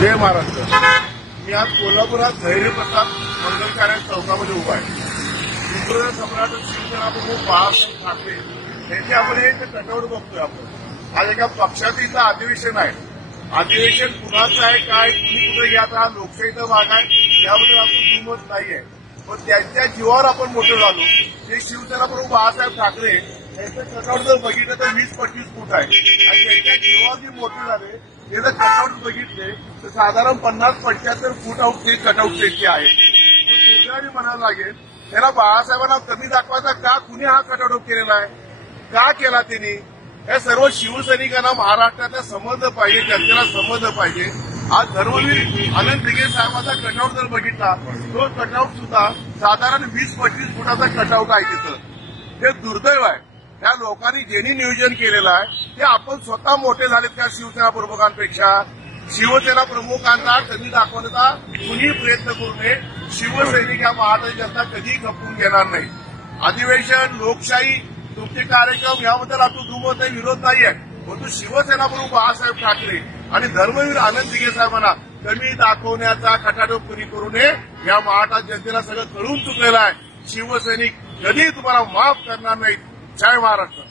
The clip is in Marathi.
जय महाराष्ट्र. मी आज कोल्हापुरात धैर्य प्रसाद मंगल कार्य चौकामध्ये उभा आहे. हिंदू सम्राट शिवसेना प्रमुख बाळासाहेब ठाकरे यांचे आपण हे कटआउट बघतोय. आपण आज एका पक्षाचं इथं अधिवेशन आहे. अधिवेशन कुणाचं आहे, काय, कुणी कुठे घ्या, हा लोकशाहीचा भाग आहे, याबद्दल आपण दुमत नाहीये. पण त्यांच्या जीवावर आपण मोठं झालो. ते शिवसेना प्रमुख बाळासाहेब ठाकरे यांचं कटआउट जर बघितलं तर 20-25 फूट आहे आणि त्यांच्या जीवावर जे मोठे झाले ते जर कटआउट बघितले तर साधारण 50-75 फूट आउट ते कटआउट त्यांचे आहे. दुसऱ्याने म्हणायला लागेल त्याला बाळासाहेबांना कमी दाखवायचा का, कुणी हा कटआउट केलेला आहे, का केला त्यांनी. या सर्व शिवसैनिकांना महाराष्ट्राचा संबंध पाहिजे, जनतेला संबंध पाहिजे. आज धर्मवीर अनंत दिघे साहेबांचा कटआउट जर बघितला तो कटआउट सुद्धा साधारण 20-25 फुटाचा कटआउट आहे तिथं. हे दुर्दैव आहे. त्या लोकांनी ज्यांनी नियोजन केलेलं आहे ते आपण स्वतः मोठे झालेत त्या शिवसेना प्रमुखांपेक्षा. शिवसेना प्रमुखांना कमी दाखवण्याचा कुणी प्रयत्न करू नये. शिवसैनिक या महाराष्ट्राची जनता कधीही खपवून घेणार नाही. अधिवेशन, लोकशाही, तुमचे कार्यक्रम याबद्दल आपण दुमत नाही, विरोध नाहीये. परंतु शिवसेना प्रमुख बाळासाहेब ठाकरे आणि धर्मवीर अनंत दिघे साहेबांना कमी दाखवण्याचा खटाटोप कुणी करू नये. या महाराष्ट्रात जनतेला सगळं कळून चुकलेलं आहे. शिवसैनिक कधी तुम्हाला माफ करणार नाहीत. जय महाराष्ट्र.